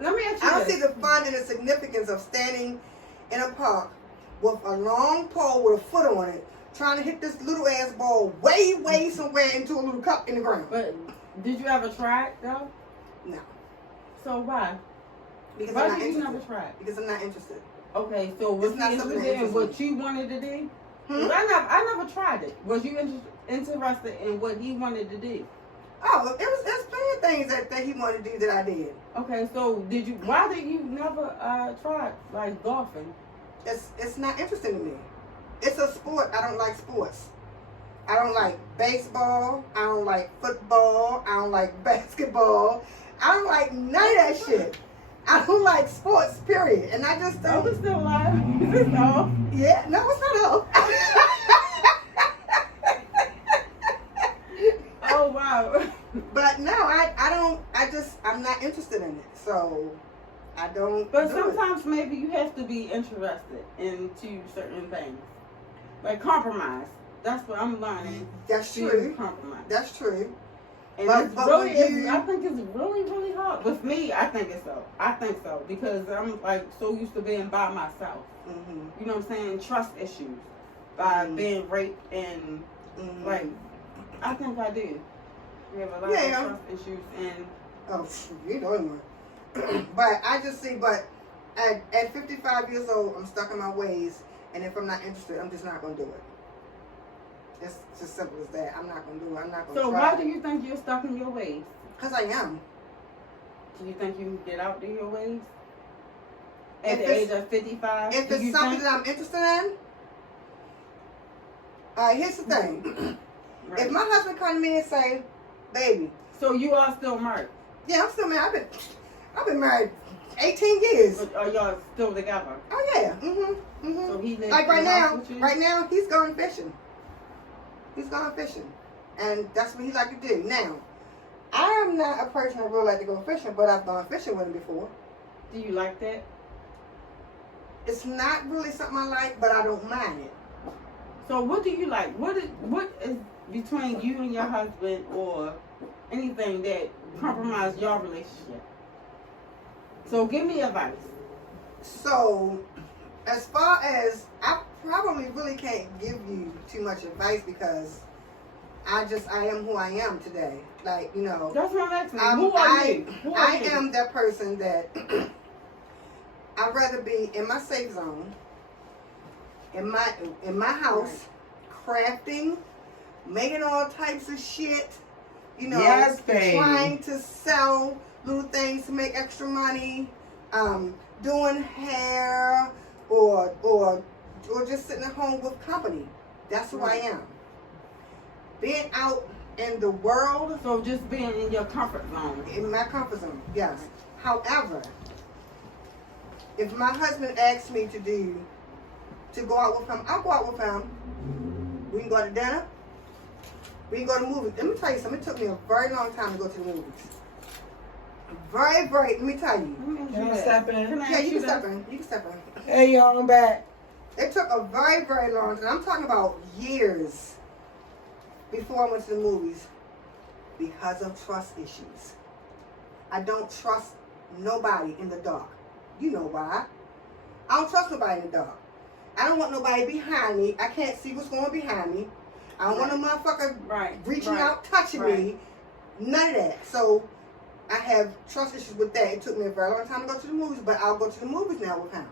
let me ask you I don't this. see the fun and the significance of standing in a park with a long pole with a foot on it, trying to hit this little ass ball way somewhere into a little cup in the ground. But did you ever try it though? No, So why? because Why I'm not did you never interested. try it? Because I'm not interested. Okay, so was It's you not something that interested in what interests you wanted to do? Hmm? 'Cause I never tried it. Was you interested in what he wanted to do? Oh, there's plenty of things that he wanted to do that I did. Okay, so did you? Why did you never try like golfing? It's not interesting to me. It's a sport. I don't like sports. I don't like baseball. I don't like football. I don't like basketball. I don't like none of that shit. I don't like sports, period. And I just Oh, don't. we still alive. Is this off? Yeah, no, it's not all. Oh wow. But no, I'm not interested in it. So I don't But do it. sometimes maybe you have to be interested into certain things. Like compromise. That's what I'm learning. That's to true. Compromise. That's true. And But- it's but really, when you- I think it's really, really hard. With me, I think it's so. I think so because I'm like so used to being by myself. Mhm. You know what I'm saying? Trust issues by Mhm. being raped and Mhm. like, I think I do. We have a lot Yeah. of trust issues and Oh, you know one. But I just see, but at 55 years old, I'm stuck in my ways, and if I'm not interested, I'm just not gonna do it. It's just simple as that. I'm not gonna do it. I'm not gonna so try. why do you think you're stuck in your ways? Because I am. Do you think you can get out of your ways? If At the it's- age of 55? If do it's you something think? that I'm interested in, here's the thing. Right. If my husband come to me and say, "Baby, So you are still married? yeah, I'm still married. I've been married 18 years. But are y'all still together? Oh yeah. Mhm. Mhm. So he lives Like in right the house now, with you? right now he's going fishing. He's going fishing, and that's what he like to do. Now, I'm not a person that really like to go fishing, but I've gone fishing with him before. Do you like that? It's not really something I like, but I don't mind it. So what do you like? What is between you and your husband or anything that compromise your relationship? So give me advice. So, as far as I probably really can't give you too much advice because I am who I am today. Like That's what I'm asking. I'm- Who are you? Who are I you? am that person that I'd rather be in my safe zone, in my house, crafting, making all types of shit, Yes, baby. trying to sell little things to make extra money, doing hair or just sitting at home with company. That's who I am. Being out in the world, So just being in your comfort zone. in my comfort zone, yes. However, if my husband asks me to go out with him, I'll go out with him. We can go to dinner. We can go to movies. Let me tell you something. It took me a very long time to go to the movies. Very, very. Let me tell you. Let me ask Can you I that. step in? Can I Yeah, ask you can that? step in. You can step in. Hey y'all, I'm back. It took a very, very long time. I'm talking about years before I went to the movies because of trust issues. I don't trust nobody in the dark. You know why. I don't trust nobody in the dark. I don't want nobody behind me. I can't see what's going behind me. I don't want a motherfucker Right. reaching right. out, touching me. None of that. So I have trust issues with that. It took me a very long time to go to the movies, but I'll go to the movies now with him.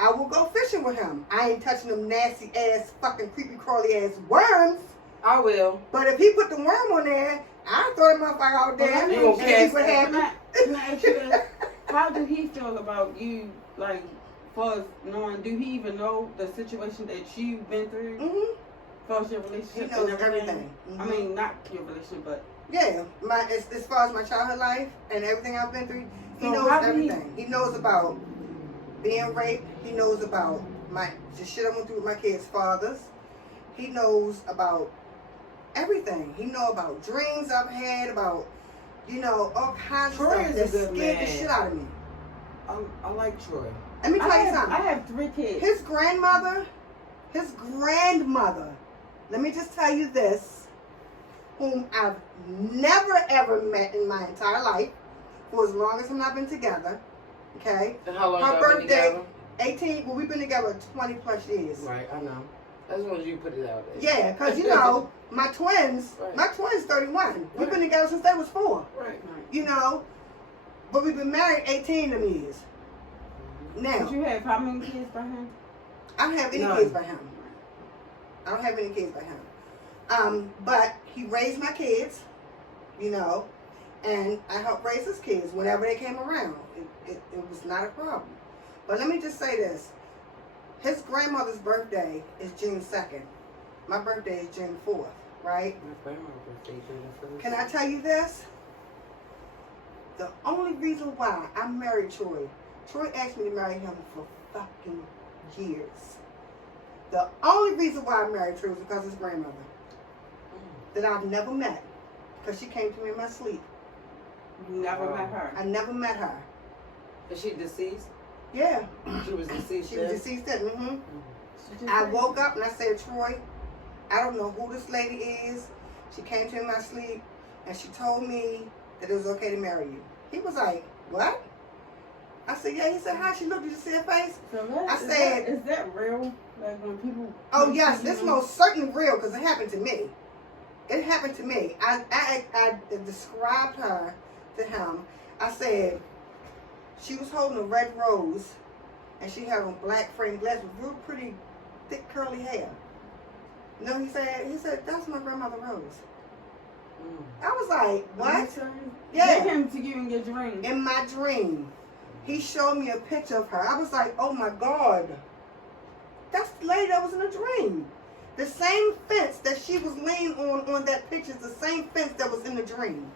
I will go fishing with him. I ain't touching them nasty ass, fucking creepy crawly ass worms. I will. But if he put the worm on there, I'll throw the motherfucker out there Well, and You gonna see cast what it. happens. Can I ask you this? How do he feel about you, like, far as knowing, do he even know the situation that you've been through, Mm-hmm. far as your He relationship knows and everything. I Mhm. mean, not your relationship, but Yeah, as far as my childhood life and everything I've been through, he So knows how do everything. He knows about being raped. He knows about the shit I went through with my kids' fathers. He knows about everything. He know about dreams I've had, about all kinds Troy of is stuff a that good scared the man. shit out of me. I like Troy. Let me tell you I something. have 3 kids. His grandmother, let me just tell you this, whom I've never ever met in my entire life, for as long as I've been together, okay? And how long Her y'all been birthday, together? 18, well, we've been together 20 plus years. Right, I know. As long as you put it out there. Yeah, because my twins, Right. my twins 31. We've been Right. together since they was 4, Right. but we've been married 18 of them years. Now, But you have how many kids by him? I don't have any None. kids by him. I don't have any kids by him. But he raised my kids, and I helped raise his kids whenever they came around. It was not a problem. But let me just say this. His grandmother's birthday is June 2nd. My birthday is June 4th, right? My grandma's birthday, June the 1st. Can I tell you this? The only reason why I married Troy asked me to marry him for fucking years. The only reason why I married Troy was because of his grandmother that I've never met, because she came to me in my sleep. You never met her. I never met her. Is she deceased? Yeah, She was deceased. she was then? deceased then. Mm-hmm. I woke up and I said, Troy, I don't know who this lady is. She came to me in my sleep and she told me that it was okay to marry you. He was like, what? I said, yeah. He said, how she looked? Did you see her face? So is that real? Like when people. Oh, yes. This most certainly real because it happened to me. It happened to me. I described her to him. I said, she was holding a red rose and she had on black frame glasses with real pretty thick curly hair. You know what he said? He said, that's my grandmother Rose. I was like, what? Yeah. They came to you in your dream. In my dream. He showed me a picture of her. I was like, oh my God. That's the lady that was in a dream. The same fence that she was laying on that picture is the same fence that was in the dream.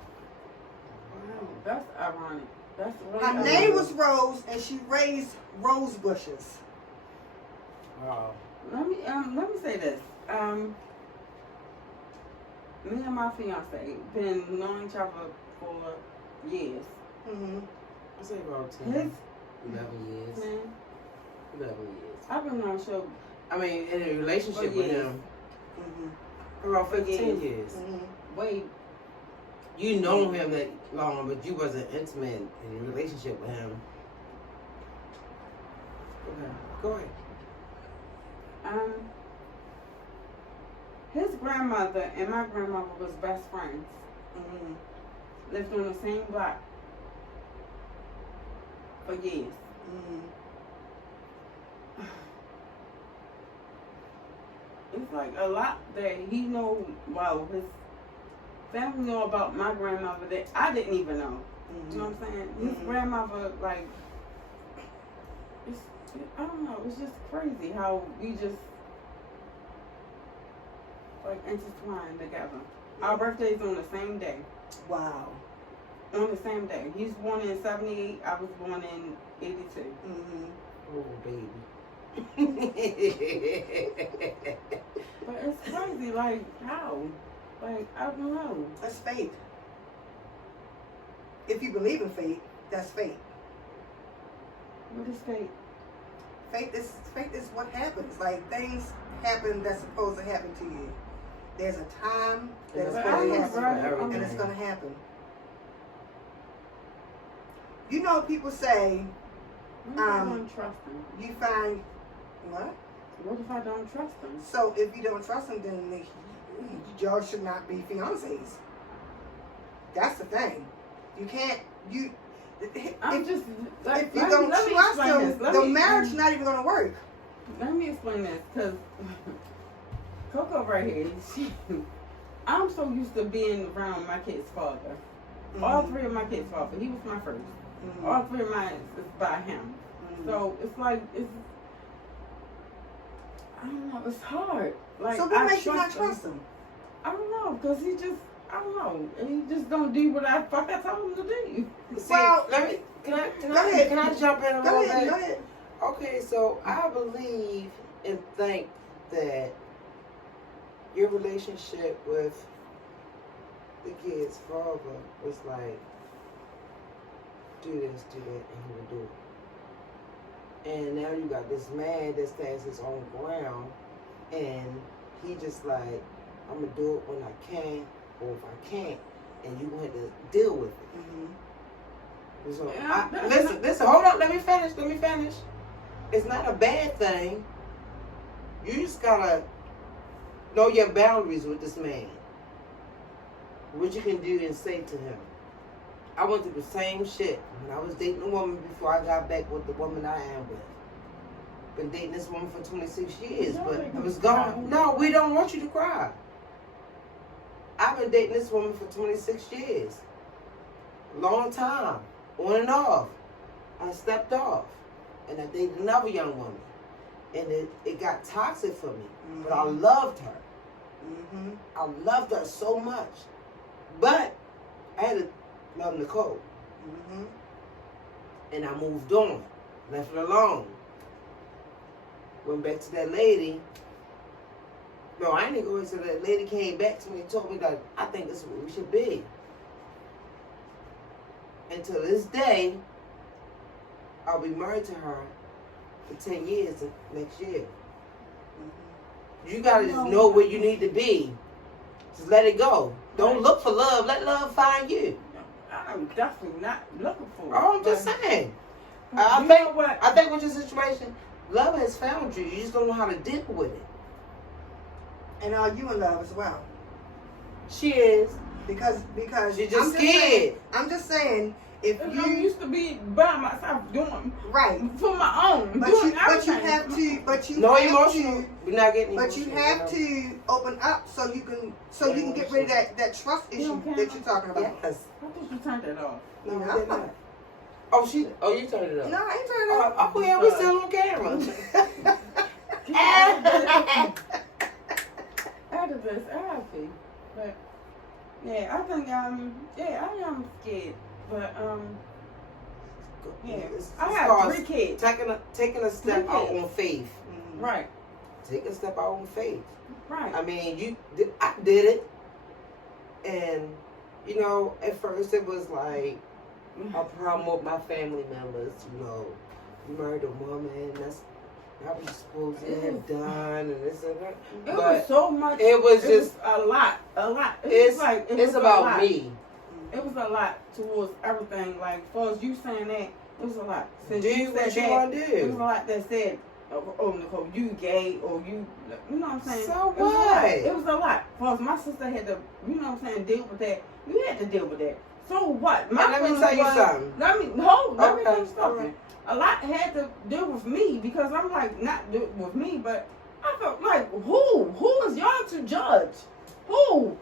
Wow, that's ironic. That's really Her ironic. name was Rose and she raised rose bushes. Wow. Let me say this. Me and my fiance been knowing each other for years. Mm-hmm. I say about 10, 11 years. Man, 11 years. I've been on show. I mean, in a relationship For with years. him, Mm-hmm. around 15 years. years. Mm-hmm. Wait, You know him that long, but you wasn't intimate in a relationship with him. Okay, go ahead. his grandmother and my grandmother was best friends. Mm-hmm. Lived on the same block for years. Mm-hmm. It's like a lot that he know. Well, his family know about my grandmother that I didn't even know. You know what I'm saying? His Mhm. grandmother, like, I don't know. It's just crazy how we just like intertwined together. Our birthdays on the same day. Wow. On the same day. He's born in '78. I was born in '82. Mm-hmm. Oh, baby. But it's crazy. Like how? Like I don't know. That's fate. If you believe in fate, that's fate. What is fate? Fate is what happens. Like things happen that's supposed to happen to you. There's a time that it's But going to I happen, know, and it's going to happen. You know, people say What if I don't trust him? you find what? What if I don't trust him? So if you don't trust them, then y'all should not be fiancés. That's the thing. You can't. I'm If, just like, if you let don't me trust explain them, this. Let the me marriage explain- not even going to work. Let me explain this, because Coco right here, I'm so used to being around my kid's father. All three of my kids' father. He was my first. Mhm. All three of mine is by him. Mhm. So it's like, I don't know, it's hard. Like, So what I makes you not him. trust them? I don't know, because he just, I don't know. He just don't do what I told him to do. See, Well, can I jump in a Go little ahead. bit? Go ahead. Okay, so I believe and think that your relationship with the kid's father was like, do this, do that, and he would do it. And now you got this man that stands his own ground, and he just like, I'm gonna do it when I can, or if I can't, and you gonna have to deal with it. Mhm. So Yeah, listen, hold on, let me finish. It's not a bad thing. You just gotta know your boundaries with this man. What you can do and say to him. I went through the same shit when I was dating a woman before I got back with the woman I am with. Been dating this woman for 26 years, but I was gone. No, we don't want you to cry. I've been dating this woman for 26 years. Long time. On and off. I stepped off. And I dated another young woman. And it got toxic for me. But I loved her. Mm-hmm. I loved her so much. But I had to love Nicole. Mm-hmm. And I moved on. Left her alone. Went back to that lady. No, I ain't going to that lady came back to me and told me that I think this is what we should be. And to this day, I'll be married to her for 10 years next year. You gotta just know where you need to be. Just let it go. Don't look for love. Let love find you. I'm definitely not looking for it. Oh, I'm just saying. You I know think what? with your situation, love has found you. You just don't know how to deal with it. And are you in love as well? She is. Because She just scared. I'm just saying, if I'm you used to be by myself doing right, for my own. but doing you everything. have to, but you No have emotional. to, We're not getting but you emotional, have to open up so you can get rid of that trust You issue don't that care? you're talking about. Yes. I thought you turned it off. No, No. we did not. Oh, you turned it up. No, I ain't trying to. Oh, yeah, we still on camera. After this, I happy. But yeah, I think I am scared. But yeah, I have 3 kids. Taking a step out on faith. Right, Take a step out on faith. right. I mean, I did it, and you know, at first it was like a problem with my family members. You know, you married a woman, that's what you're supposed to have done, and this and that. It was so much. It was just a lot. it's It was a about lot. me. It was a lot towards everything. Like, for as you saying that, it was a lot. Since Do you what said you that, want to it was a do. lot that said, oh, Nicole, you gay, or you know what I'm saying? So It was a lot. what? It was a lot. For as my sister had to, you know what I'm saying, deal with that. You had to deal with that. So what? My And let me feelings tell you was- something. Let me Okay, finish talking. alright. A lot had to deal with me because I'm like, not do with me, but I felt like, who is y'all to judge? Who?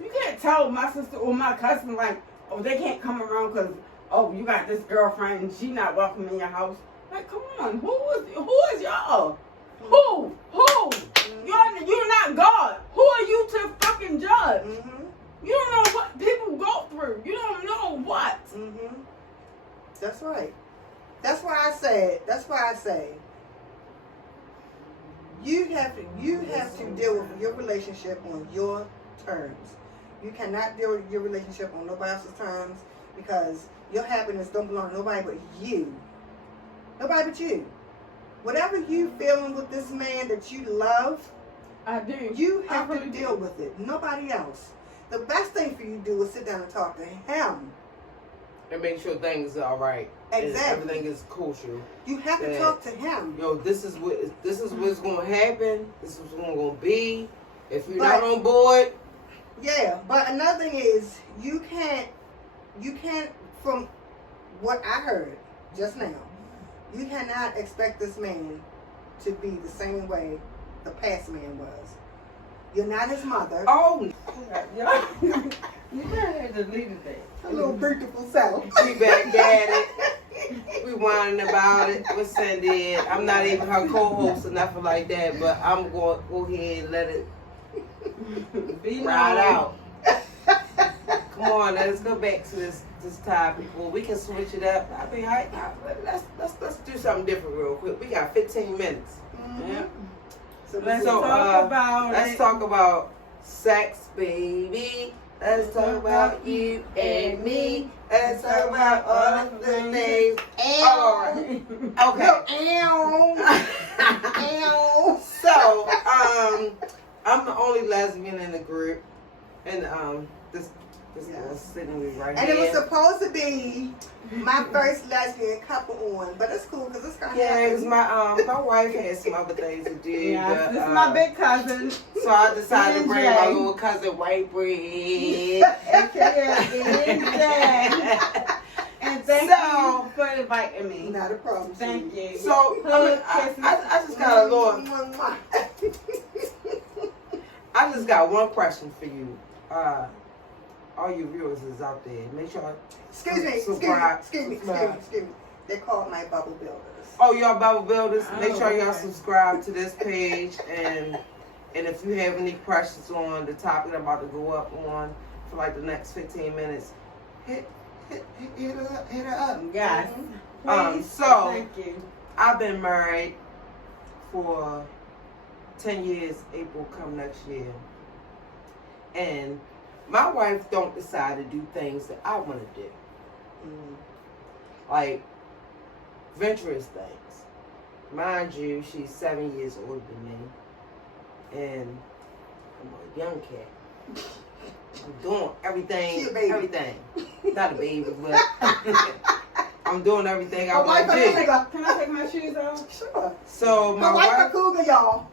You can't tell my sister or my cousin like, oh, they can't come around because, oh, you got this girlfriend and she not welcome in your house. Like, come on, who is y'all? Who? You're not God. Who are you to fucking judge? Mm-hmm. You don't know what people go through. You don't know what. Mm-hmm. That's right. That's why I say you have to deal with your relationship on your terms. You cannot deal with your relationship on nobody else's terms because your happiness don't belong to nobody but you. Nobody but you. Whatever you feeling with this man that you love, I do. you I have really to do. deal with it. Nobody else. The best thing for you to do is sit down and talk to him. And make sure things are all right. Exactly. And everything is kosher. You have to That- talk to him. Yo, this is what's gonna happen. This is what's gonna be. If you're But- not on board, Yeah, but another thing is you can't from what I heard just now, you cannot expect this man to be the same way the past man was. You're not his mother. oh, Yeah. You had deleted that. A little beautiful self. we back at it. We whining about it. What Cindy did. I'm not even her co-host or nothing like that, but I'm going to go ahead and let it Be ride known. out. Come on, let's go back to this topic. Well, we can switch it up. I mean, let's do something different real quick. We got 15 minutes. Yeah. So Let's So, talk about Let's it. talk about sex, baby. Let's talk about you and me. Let's talk about all of the things. Alright. Okay. Ow. So, I'm the only lesbian in the group, and this girl's sitting with me right And here. it was supposed to be my first lesbian couple on, but it's cool because it's gonna Yeah, because happen. my wife had some other things to do. Yeah, but, this is my big cousin. So I decided to bring my NJ. little cousin White Bread. AKA And thank So- you for inviting me. Not a problem. Thank sweetie. you. So I just got a little. I just got one question for you. All you viewers is out there. Make sure. Excuse me. Subscribe. They call my bubble builders. Oh, y'all Bible builders. Make sure y'all okay. subscribe to this page, and if you have any questions on the topic I'm about to go up on for like the next 15 minutes, hit her up. Yes. Please. So- Thank you. I've been married for 10 years, April come next year. And my wife don't decide to do things that I want to do. Like venturous things. Mind you, she's 7 years older than me. and I'm a young cat. I'm doing everything. She a baby. Everything. Not a baby, but I'm doing everything I My wife want a to do. cougar. Can I take my shoes off? Sure. So My wife a cougar, y'all.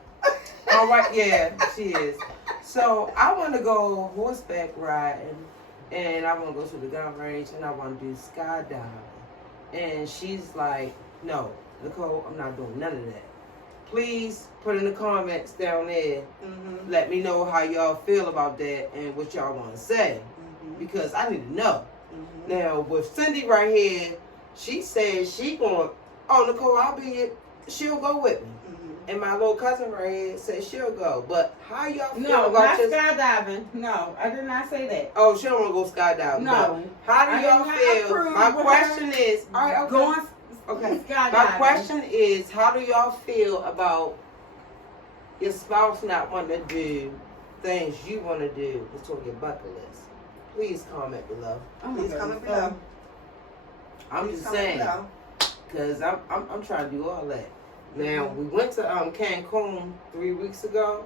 my wife, yeah, she is. So I want to go horseback riding, and I want to go to the gun range, and I want to do skydiving. And she's like, no, Nicole, I'm not doing none of that. Please put in the comments down there. Mm-hmm. Let me know how y'all feel about that and what y'all want to say, because I need to know. Mm-hmm. Now with Cindy right here, she says she going. Oh, Nicole, I'll be it. She'll go with me. Mm-hmm. And my little cousin right here says she'll go. But how y'all feel No, about not your? skydiving. No, I did not say that. Oh, she don't want to go skydiving. No. But how do I y'all did not feel? approve My with question is. All right, okay. Going Okay. skydiving. My question is, how do y'all feel about your spouse not wanting to do things you want to do that's on your bucket list? Please comment below. Oh my Please goodness. comment below. I'm Please just comment saying, below. cause I'm trying to do all that. Now we went to Cancun 3 weeks ago.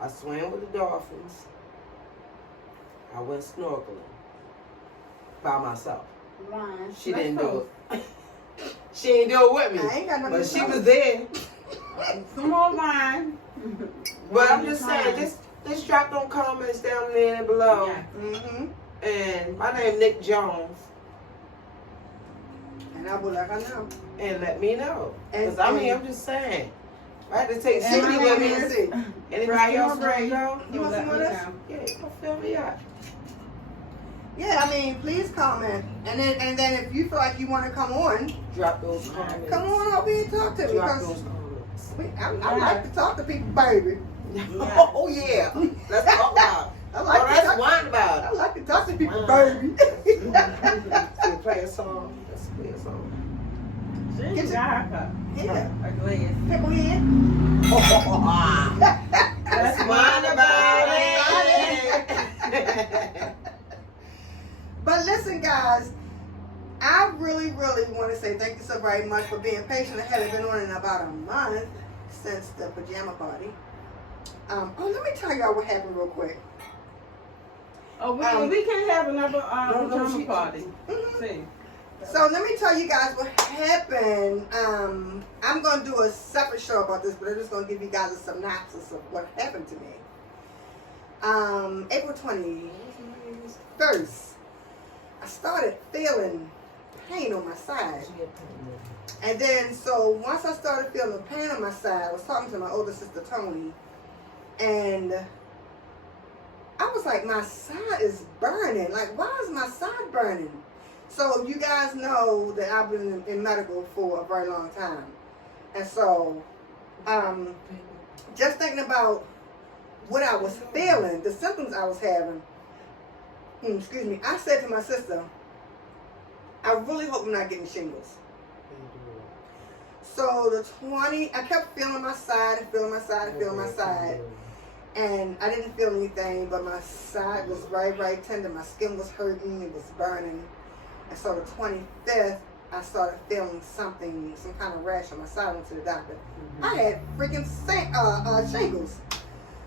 I swam with the dolphins. I went snorkeling by myself. Wine. She Let's didn't go. do it. She didn't do it with me, I ain't got nothing but to she say. was there. Some more wine. But I'm Wine just and saying, wine. just drop them comments down there and below. Yeah. Mm-hmm. And my name Nick Jones, And I will let her know. and let me know. And- Cause I mean, and- I'm just saying, I had to take And Cindy my with name me. Let's see. Anybody else want to Christine go? You want some of this? Yeah, come fill me up. Yeah, I mean, please comment. And then if you feel like you want to come on, Drop those comments. come on over here and talk to me. Drop Because those comments. I like to talk to people, baby. Yeah. Oh yeah, let's talk about. I like Oh, to let's talk, whine about I it. like to talk to people, Wine. baby. So play a song. Let's play a song. She Get got her cup. Yeah. A glass. Pickle head. Let's whine about it. But listen, guys, I really, really want to say thank you so very much for being patient. It had been on in about a month since the pajama party. Let me tell y'all what happened real quick. Oh, we can't have another No, pajama party. Mhm. See. So let me tell you guys what happened. I'm going to do a separate show about this, but I'm just going to give you guys a synopsis of what happened to me. April 21st, I started feeling pain on my side. And then, so once I started feeling pain on my side, I was talking to my older sister, Tony, and I was like, my side is burning. Like, why is my side burning? So you guys know that I've been in medical for a very long time. And so, just thinking about what I was feeling, the symptoms I was having, excuse me, I said to my sister, I really hope I'm not getting shingles. So I kept feeling my side and feeling my side and feeling my side. And I didn't feel anything, but my side was very, very tender. My skin was hurting, it was burning. And so the 25th, I started feeling some kind of rash on my side. I went to the doctor. I had freaking shingles.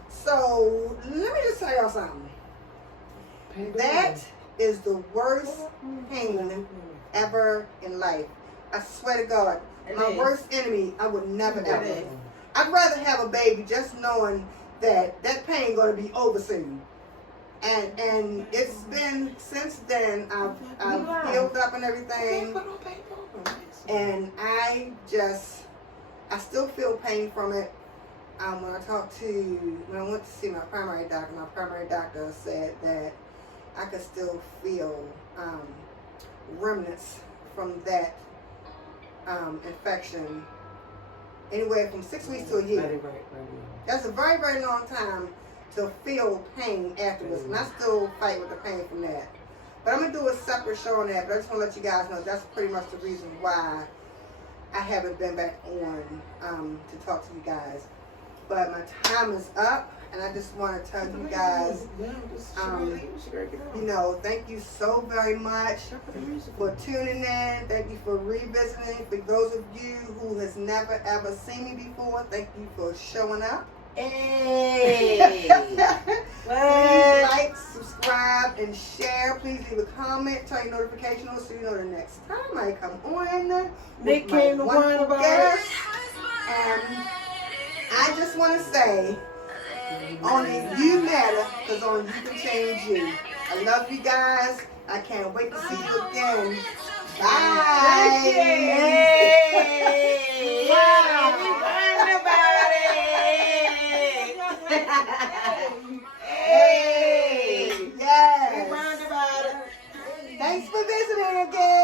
So let me just tell y'all something. That is the worst pain ever in life. I swear to God, my worst enemy, I would never It ever. is. I'd rather have a baby just knowing that pain going to be over soon. And it's been since then I've healed up and everything, and I still feel pain from it. When I went to see my primary doctor said that I could still feel remnants from that infection anywhere from 6 weeks to a year. That's a very, very long time to feel pain afterwards, and I still fight with the pain from that. But I'm going to do a separate show on that, but I just want to let you guys know that's pretty much the reason why I haven't been back on to talk to you guys. But my time is up, and I just want to tell you guys, thank you so very much for tuning in. Thank you for revisiting. For those of you who has never ever seen me before, thank you for showing up. Hey. Please like, subscribe, and share. Please leave a comment, turn your notification on so you know the next time I come on. Nick with my came to whine wonderful about guest. it. And I just want to say, only you matter, because only you can change you. I love you guys. I can't wait to see you again. Bye. Hey. Wow. We whining about it. Hey. Yes. We whining about it. Thanks for visiting again.